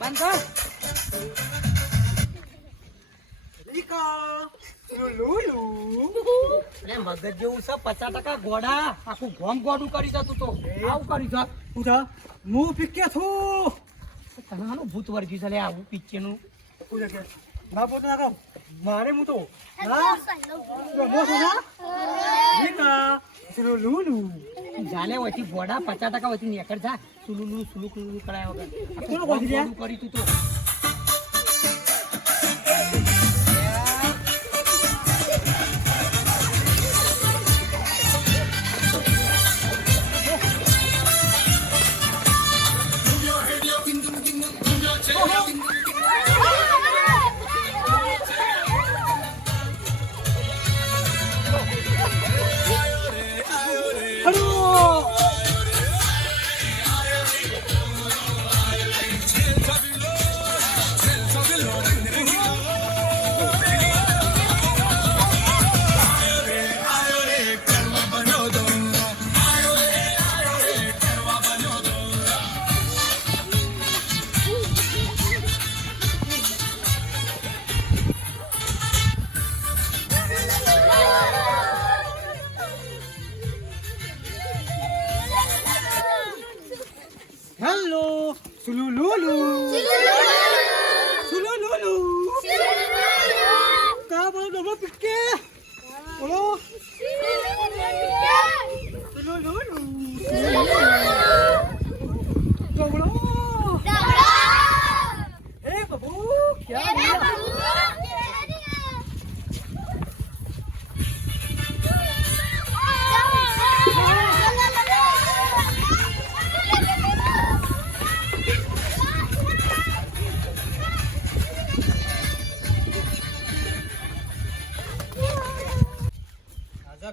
બંધ મગજ જેવું છે 50% ગોડા આખું ગોમ ગોડું કરી જતું તો આવું કરી છે હું છે હું પીકે છું તમારું ભૂત વર્ગી છે લે આવું પીકે નું ના પોત ના કહું મારે હું તો જાને હોયથી ગોડા 50% હોયથી નેકર જા સુલુલુ સુલુ સુલુ કરાય વગર કરી તું તો Hello, Sulululu. Sulululu. Kau baru nama fikir. Halo. Sulululu. Kau baru. Babu. Ya. Babu.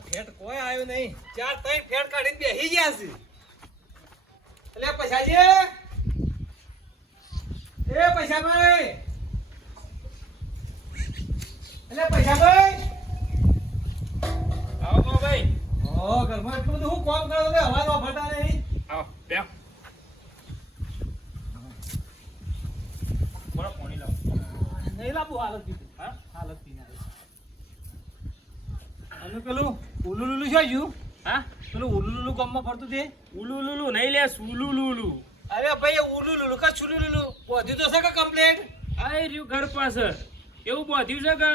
Fat કોઈ આવ્યો નહીં 4-3 ફેટ કાઢીને બેહી ગયા છે એટલે પૈસાજી એ પૈસા ભાઈ એટલે પૈસા ભાઈ આવો ભાઈ ઓ ઘરમાં એટલું બધું હું કામ કરો ને હવા વાફરતા નહીં આવો બે બરો પાણી લાવો નહીં લાવું હાલત પીધું હા હાલત પીને અને પેલું ઉલુલુલુ છે યુ હા પેલું ઉલુલુલુ ગામમાં ફરતું છે ઉલુલુલુ નહીં લે સુલુલુલુ અરે ભાઈ ઉલુલુલુ કા સુલુલુલુ બોધી તો છે કે કમ્પ્લેટ આઈ રહ્યું ઘર પાસે એવું બોધ્યું છે કે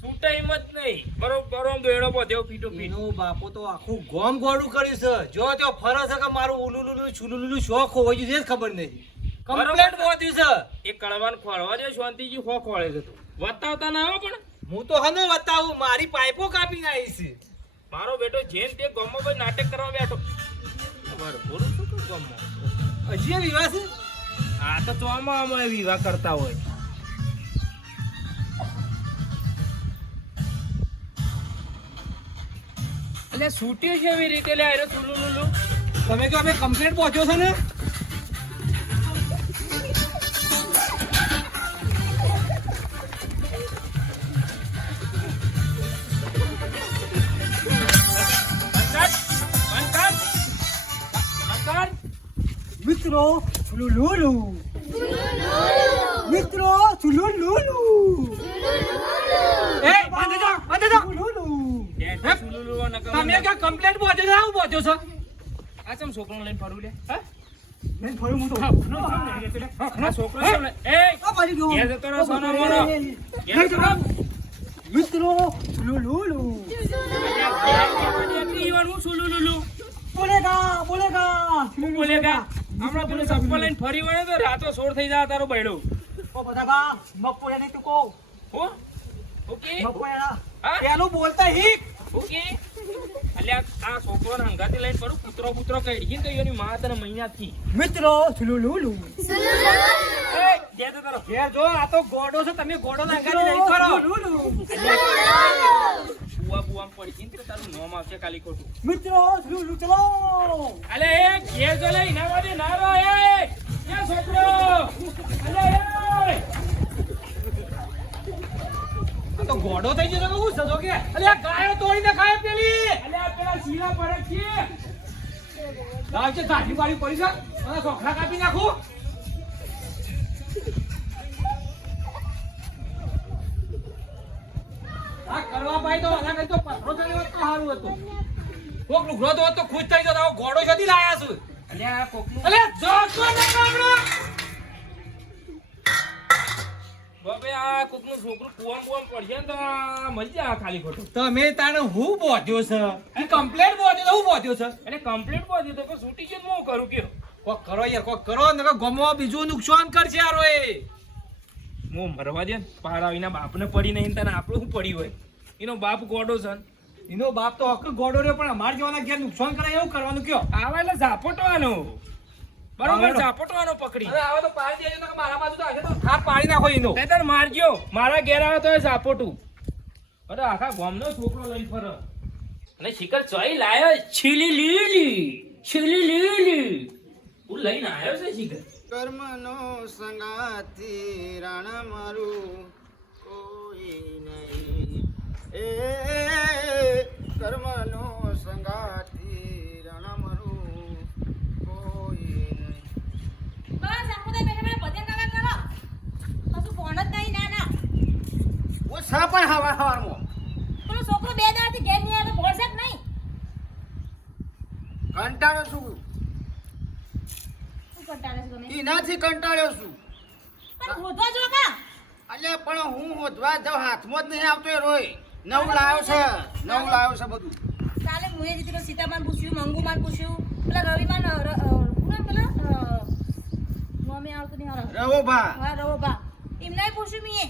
છૂટા હિંમત નહીં બરોબર દોડો બોધ્યો પીટો પીનો બાપો તો આખું ગોમ ગોડું કર્યું છે જો તો ફરે છે કે મારું ઉલુલુલુ સુલુલુલુ શોખ હોય છે જ ખબર નહીં કમ્પ્લેટ બોધ્યું છે એ કળવાન ખોળવા દે શાંતિજી ખો ખોળે છે બતાવતા ના આવો પણ હું તો હનો બતાવું મારી પાઇપો કાપી નાખી છે મારો બેટો જેમ તે ગામમાં કોઈ નાટક કરવા બેઠો બરાબર બોલું છું કે ગામમાં હજી વિવાહ છે આ તો ચોમાં અમે વિવાહ કરતા હોય એટલે છૂટ્યું છે એવી રીતે લે આયરો સુલુલુલુ તમે કે અમે કમ્પ્લેટ પહોંચ્યો છે ને મિત્રો સુલુલુલુ મિત્રો સુલુલુલુ એ બંધ જા સુલુલુલુ તમે કે કમ્પ્લેટ બોજો ના હું બોજો છો આ ચમ છોકરો લઈને ફરું લે હે લઈને ફરું હું તો ના છોકરો લે એ આ બાજી ગયો એ જતો રો સોનો મોનો મિત્રો સુલુલુલુ હું સુલુલુલુ બોલેગા હમણાં પેલું ચપ્પલ લઈને ફરી વળે તો રાતો સોર થઈ જાય તારો બૈડો ઓ બધા મગપોળે નહીં તું કો હો ઓકે મગપોળા પેલું બોલતા હીક ઓકે અલ્યા આ છોકરોને હંગાથી લઈને ફરું પુત્રો કઈ ગઈ તો એની માં તને મહિનાથી મિત્રો સુલુલુલુ એ દે તો તારો ઘેર જો આ તો ગોડો છે તમે ગોડો નાખાડી નહીં કરો બુઆ બુઆ પડી ઇન્દ્ર તારું નામ આવશે કાલી કોટું મિત્રો લુલુ ચલો અલે એ ઘેર જો લે ઇના વાડી ના રો એ છોકરો અલે એ તો ગોડો થઈ ગયો તો હું સજો કે અલે આ ગાયો તોડીને ખાય પેલી અલે આ પેલા શીલા પડે છે ગાવ છે કાઢી પાડી પડી છે અને સોખા કાપી નાખું આ કરવા ભાઈ તો આના કઈ તો પથરો ચાલ્યો તો સારું હતું કોક લુગડો તો તો ખુશ થઈ જતો ગોડો જતી લાયા છું અલે આ કોકનું અલે જો તો ને કામડો બાબે આ કોકનું છોકરું કુવામ કુવામ પડશે ને તો મરી જા ખાલી ખોટું તમે તાણે હું બોધ્યો છે ઈ કમ્પ્લેટ બોધ્યો તો હું બોધ્યો છે એટલે કમ્પ્લીટ બોધી તો કે છૂટી ગયો હું કરું કે કોક કરો યાર કોક કરો ને ગમો બીજું નુકસાન કરશે યાર ઓય હું મરવા દે પારાવીના બાપને પડી નહીં તને આપણું શું પડી હોય એનો બાપ ગોડો છે એનો બાપ તો હક ગોડો રહ્યો પણ અમાર જેવાના ઘેર નુકસાન કરે એવું કરવાનું કયો આવે એટલે ઝાપટવાનો બરોબર ઝાપટવાનો પકડી અરે આવો તો પાડી દેજો ને મારા બાજુ તો આજે તો થાપ પાડી નાખો એનો તને મારજો મારા ઘેર આવે તો ઝાપટું અરે આખા ગામનો છોકરો લઈને ફરે અને શિકર ચોઈ લાયો છીલી લીલી હું લઈને આવ્યો છે શિકર કર્મનો સંગાથી રાણા મારું કોઈ નહીં એ કર્મનો સંગાથી રાણા મારું કોઈ નહીં બસ આખો દે બેઠા બેઠા ભજન ગાવા કરો કશું ફોન જ નહીં ના હું સા પણ હવારમાં પેલો છોકરો 2 દાડાથી ઘેર નહીં આવે ભણશે જ નહીં કંટાળો છું શું કંટાળે છે તમે એનાથી કંટાળ્યો છું પણ હોધવા જો કા અલ્યા પણ હું હોધવા જાઉં હાથમાં જ નહીં આવતો એ રોય નવું લાવ્યો છે બધું કાલે મુએ દીધી સીતામાન પૂછ્યું મંગુમાન પૂછ્યું પેલા રવિમાન કોણ પેલા નોમે આવતું નહીં હારા રવો ભા હા રવોબા એમનાય પૂછ્યું મીએ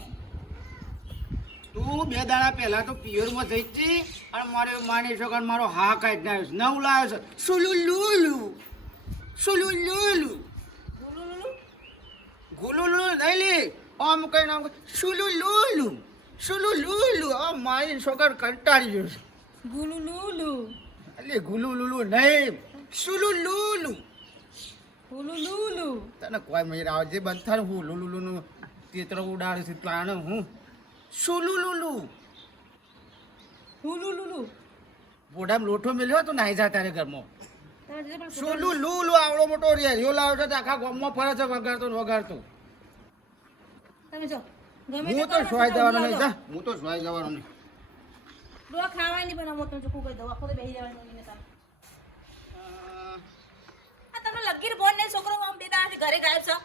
તું 2 દાડા પહેલા તો પિયરમાં જઈ હતી અને મારે માની છોકરા મારો હા કાઢી આવ્યો છે નવું લાવ્યો છે સુલુલુલુ ગુલુલુ નહીં લે આમ કઈ નામ સુલુલુલુ આ મારી છોકર કંટાળી ગયો છે ગુલુલુલુ એટલે ગુલુલુલુ નહીં સુલુલુલુ ગુલુલુલુ તને કોઈ મહિર આવે જે બંધ થાય હું લુલુલુનું ચિત્ર ઉડાડે છે પ્લાન હું સુલુલુલુ હુલુલુલુ બોડામાં લોઠો મેલ્યો તો નાઈ જા તારે ઘરમાં તમે જે પણ સુલુલુલુ આવડો મોટો રેડિયો લાવ્યો છે તો આખા ગામમાં ફરે છે વગાડતો ને વગાડતો તમે જો ગમે હું તો સોય જવાનો નહીં જા હું તો સોય જવાનો નહીં દવા ખાવાની પણ અમો તમે ચોખ્ખું કહી દો આખો તો બેહી જવાનું નહીં તાર આ તમને લગીર બોન ને છોકરો આમ 2 દાડાથી ઘરે ગાયબ છે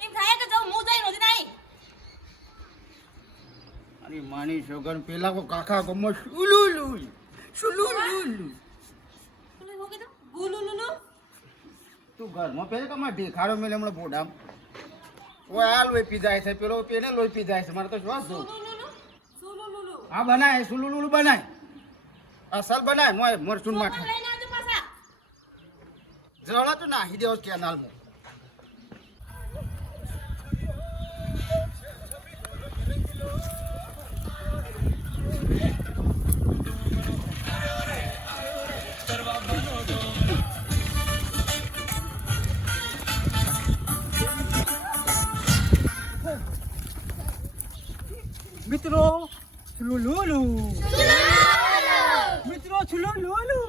એમ થાય કે જાવ હું જઈ નહોતી નહીં અરે માની છોકર પેલા કો કાકા ગામમાં સુલુલુલુ પેલું હું કીધું ગુલુલુલુ તું ઘરમાં પહેલે કમા ઢેખાડો મેલે હમણાં બોડામાં કોઈ આ લોહી પી જાય છે પેલો પેને લોહી પી જાય છે મારે તો શ્વાસ દઉં સુલુલુલુ હા બનાય સુલુલુલુ બનાય અસલ બનાય મોય મરચું માટે લઈને આવજો પાછા જળો તો નાખી દેવો કેનાલમાં મિત્રો લુલુલુ મિત્રો લુલુલુ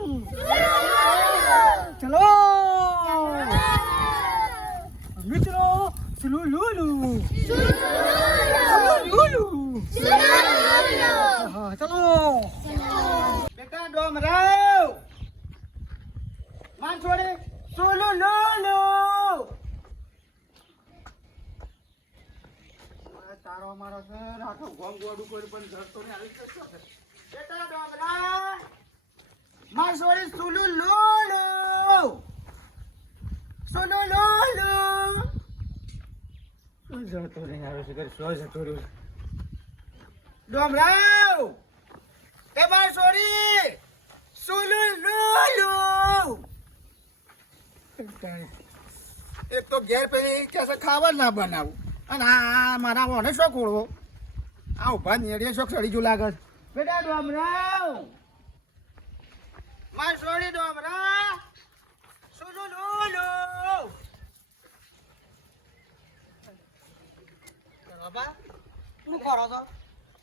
ચલો મિત્રો લુલુલુ હા ચલો બેટા ડોમરાવ માન છોડે સુલુલુલુ તારો મારો છે આખો ગોમ ગોડું કોઈ પણ ધરતો ને આવી જતો છે બેટા ડોમરા માર છોડે સુલુલુલુ જતો નહીં આવ્યો છે ઘરે સો જતો રહ્યો ડોમરાવ એ માર છોડી સુલુલુલુ એક તો ઘેર પેલી કે છે ખાવા ના બનાવું અને આ મારા મોને શોખ ઓળવો આ ઉભા નેડીએ શોખ સડી જો લાગે છે. બેટા ડોમરાવ માર સોડી ડોમરા સુલુ લુલુ બાબા શું કરો છો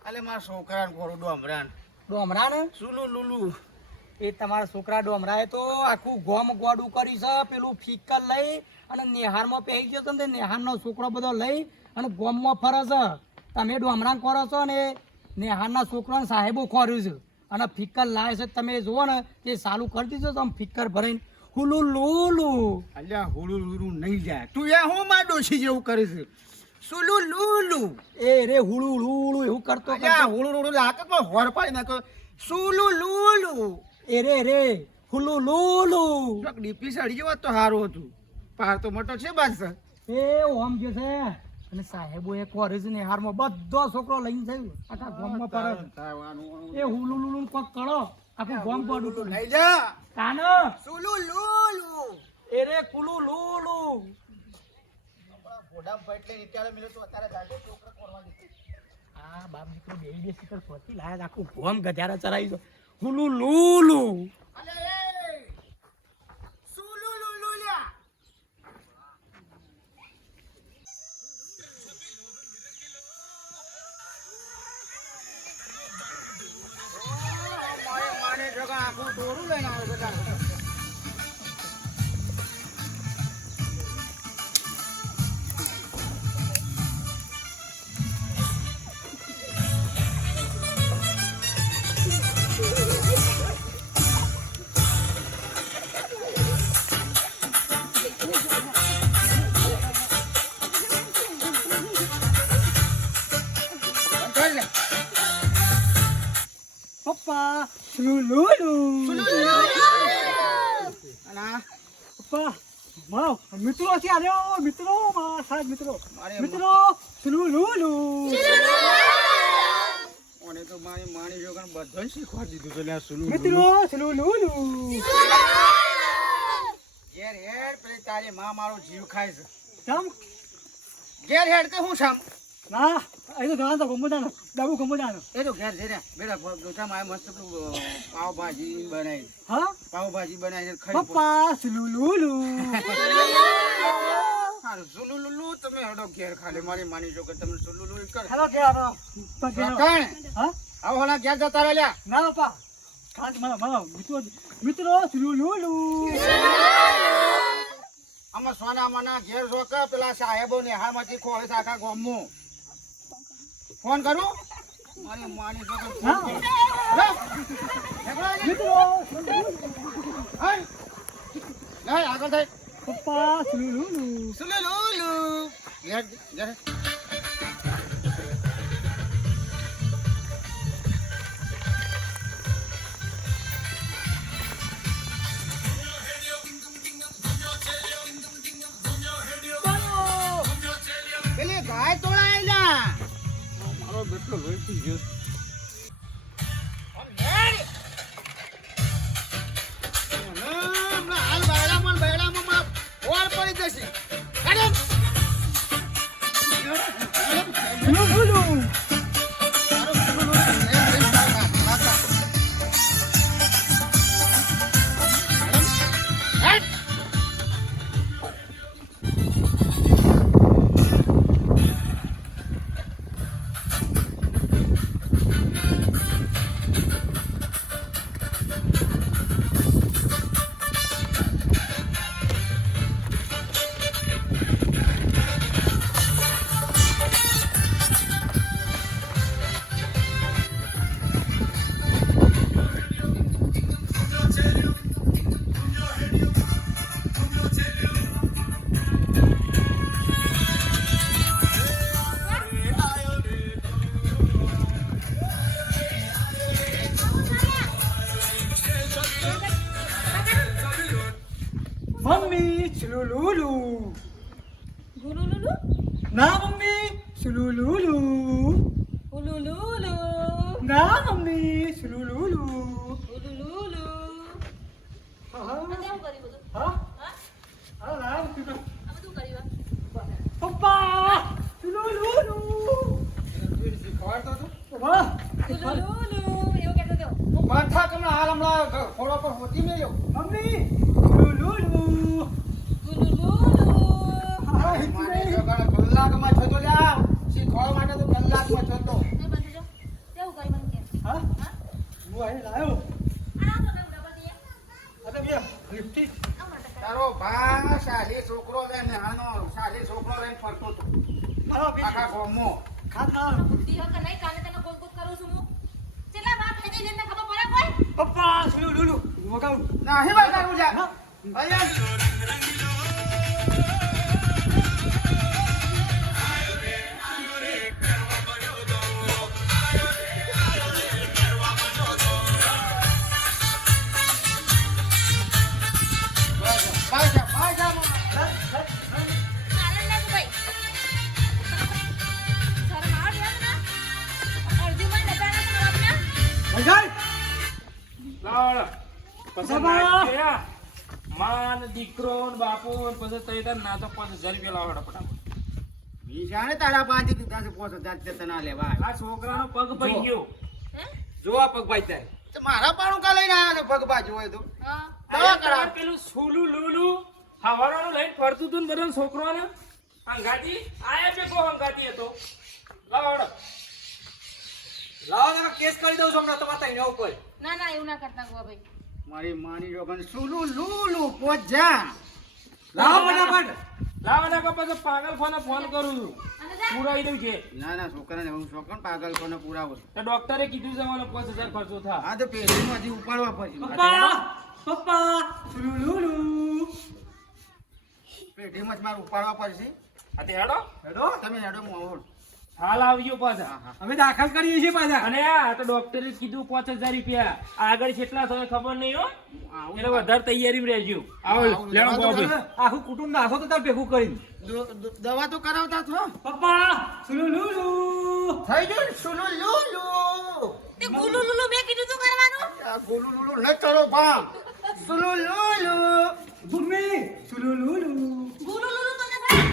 અલે મારા છોકરાને કોરું ડોમરાન ડોમરા ને સુલુ લુલુ એ તમારા છોકરા ડોમરાએ તો આખું ગોમ ગોડું કર્યું છે પેલું ફિકર લઈ અને નેહારમાં પહેરી ગયો તો ને તે નેહારનો છોકરો બધો લઈ અને ગોમમાં ફરે છે તમે ડોમરાને કરો છો ને નેહારના છોકરાને સાહેબો ખોર્યું છે અને ફિકર લાવે છે તમે જુઓ ને તે ચાલુ કરી દીધો તો આમ ફિકર ભરીને હુલું લુલું અલ્યા હુલું લુલું નહીં જાય તું એ હું માં ડોશી જેવું કરે છે સુલુ લુલુ એ રે હુળું લુલું એવું કરતો અલ્યા કરતો હુલું લુલુ લાગે પણ હોર પાડી નાખો સુલુ લુલુ એ રે હુલું લુલું ચોક ડીપી સડી જેવો તો સારું હતું પાર તો મોટો છે બાદ એ ઓમ કે છે અને સાહેબો એક વર્ષ ને હારમાં બધો છોકરો લઈને થયું આખા ગામમાં ફરે એ હુલું લુલું કોક કરો આખું ગામ પડું તો લઈ જા કાનો સુલુ લુલુ એ રે કુલું લુલું ઘોડા ફાઈટ લઈને ત્યારે મિલે તો અત્યારે જાગે છોકરા કોરવા દે આ બાપ દીકરો બે બેસી કર ફરતી લાયા આખું ગામ ગધારા ચરાવી દો હુલું લુલું અલે એ સુલુ લુલુ લ્યા મારે જગા આખું દોરું લઈને આવે બધા પપ્પા લુલુલું અને પપ્પા મારો મિત્રો છે આવ્યો મિત્રો મારા સાહેબ મિત્રો મારે મિત્રો લુલુલું ઓને તો મારી માણી જોગણ બધું શીખવાડી દીધું છે લ્યા સુલુ મિત્રો લુલુલું ઘેર હેડ પેલી તારી માં મારો જીવ ખાય છે તમ ઘેર હેડ કે હું સામ ના એ તો જાણતો ગમદાનો બાબુ ગમદાનો એ તો ઘેર જઈને બેટા ગોટા માં મસ્ત પેલું પાવભાજી બનાવી હા પાવભાજી બનાવીને ખાઈ પપ્પા લુલુલું સારું સુલુલુલુ તમે હડો ઘેર ખાલી મારી માની જો કે તમે સુલુલુ કર હેલો કે આવો કાણ હા આવો હોલા ઘેર જતા રહ્યા ના પપ્પા કાંત મારો મિત્રો લુલુલું આમાં સોના માના ઘેર જો કે પેલા સાહેબો ને હામાંથી ખોળે છે આખા ગામમાં ફોન કરું મારી માની જો કે હા મિત્રો હાય નહીં આગળ થાય પપ્પા લુલુલું સુલુલુલુ ઘેર ઘેર પેલી ગાય તોડાય જા મારો બેટલો લોહી પી ગયો હાલ બેડામાં ઓર પડી જશે લુલુલું મમ્મી લુલુલું ગુલુલુલુ ના મમ્મી લુલુલું ઉલુલુલુ ના મમ્મી લુલુલું ઉલુલુલુ હા આ કેવું કર્યું બધું હા હા હા લાવ તું આ બધું કર્યું ઈ મેલ્યો. મમ્મી લુલુલુ હા મને તો કલાકમાં થતો લ્યા. શીખવાડવા માટે તો કલાકમાં થતો. એ બંધ જો કેવું કરી મને કે હા હું અહીં લાયો આ તો નંગ ડબલ દે અરે બે લિપસ્ટિક તારો ભા શાલી છોકરો લઈને હાનો શાલી છોકરો લઈને ફરતો હતો મારો બે આખા ગામમાં. ખાતા બુદ્ધિ હો કે નહીં કાલે તને કોલ કોલ કરું છું હું કેટલા વાર થઈ જઈને તને ખબર પડે કોઈ પપ્પા લુલુલુ વગાઉ નહીં વગાડવું જા. અહીંયા પાછા પાછા કારણ ના ભાઈ સર માર યાર ના અડધી માં નજારા ખરાબ ના વગાડ લાવડ. પછી બાબા. નાચ કર્યા. માં ને દીકરો ને બાપુ ને પછી તઈ તાર ના તો 5000 રૂપિયા લાવડ ફટાફટ. ઈ જાણે તારા પાંચ દીધા છે 5000 તે તને લેવા આ છોકરાનો પગ ભાઈ ગયો. હે જો આ પગ ભાઈ જાય. તો મારા પાણું કા લઈને આવ્યો છે પગ બાજુ હોય તો હા દવા આ કરાવ. પેલું સુલુ લુલુ હવારાનું લઈને ફરતું તું ને બધા છોકરોને હંગાતી આયા બે કો હંગાતી હતો. લાવડ. લાવો તમે કેસ કરી દઉં છું હમણાં તમારા તઈને ઉપર ના ના એવું ના કરતા ગો ભાઈ મારી માની જોગન સુલુ લુલુ પોચ જા. લાવો ફટાફટ લાવડા કો પછી પાગલ ફોને ફોન કરું છું. અને જા પુરાઈ દઉં છે. ના ના છોકરાને હું છોકરાને પાગલ કોને પુરાવો. તો ડોક્ટરે કીધું છે મને 5000 ખર્ચો થા. આ તો પેઢીમાં હજી ઉપાડવા પછી પપ્પા પપ્પા લુલુલુ પેઢીમાં જ મારે ઉપાડવા પડશે. આ તે હેડો. હેડો તમે હેડો મોહન. હાલ આવજો પાછા. અમે દાખલ કરીએ છીએ પાછા અને આ તો ડોક્ટરે કીધું 5000 રૂપિયા આગળ કેટલા થશે ખબર નહીં હો. એટલે વધારે તૈયારીમાં રહેજો. આવો લેવો બોબી. આખું કુટુંબ નાખો તો તાર ભેગું કરીને દવા તો કરાવતા છો. પપ્પા લુલુલુ થઈ ગયું ને સુલુ લુલુ. તે ગુલુ લુલુ મેં કીધું તું કરવાનું આ ગોલું લુલુ ન ચલો ભામ. સુલુ લુલુ. મમ્મી લુલુલુ ગુલુ લુલુ તો ને ભાઈ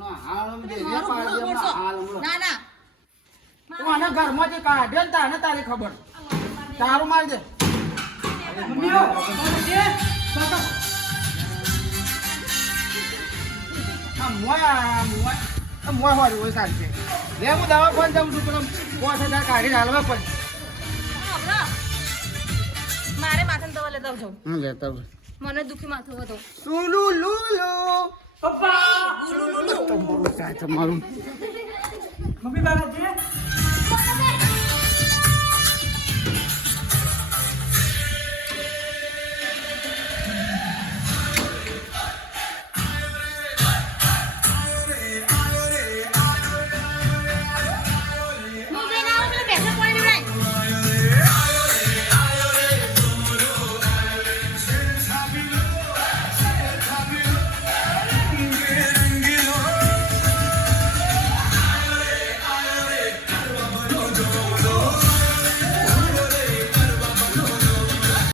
ના હાલમ દે રે મારું પાડે ભૂલ બોલશો. હાલમ. ના ના તું આના ઘરમાંથી કાઢ્યો ને તાને તારી ખબર. તારું માર દે. મમ્મી ઓ દે કાકા આ મોય વાળી હોય સાચે. લે હું દવા ફોન જાઉં છું પેલા 5000 કાઢીને હાલવા પડે. હમણાં મારે માથાને દવા લેતા આવજો હું લેતા મને દુખી માથું હતું સુલુ લુલુ. પપ્પા તમારું સાચે મારું. મમ્મી બાબા જે કોણ છે?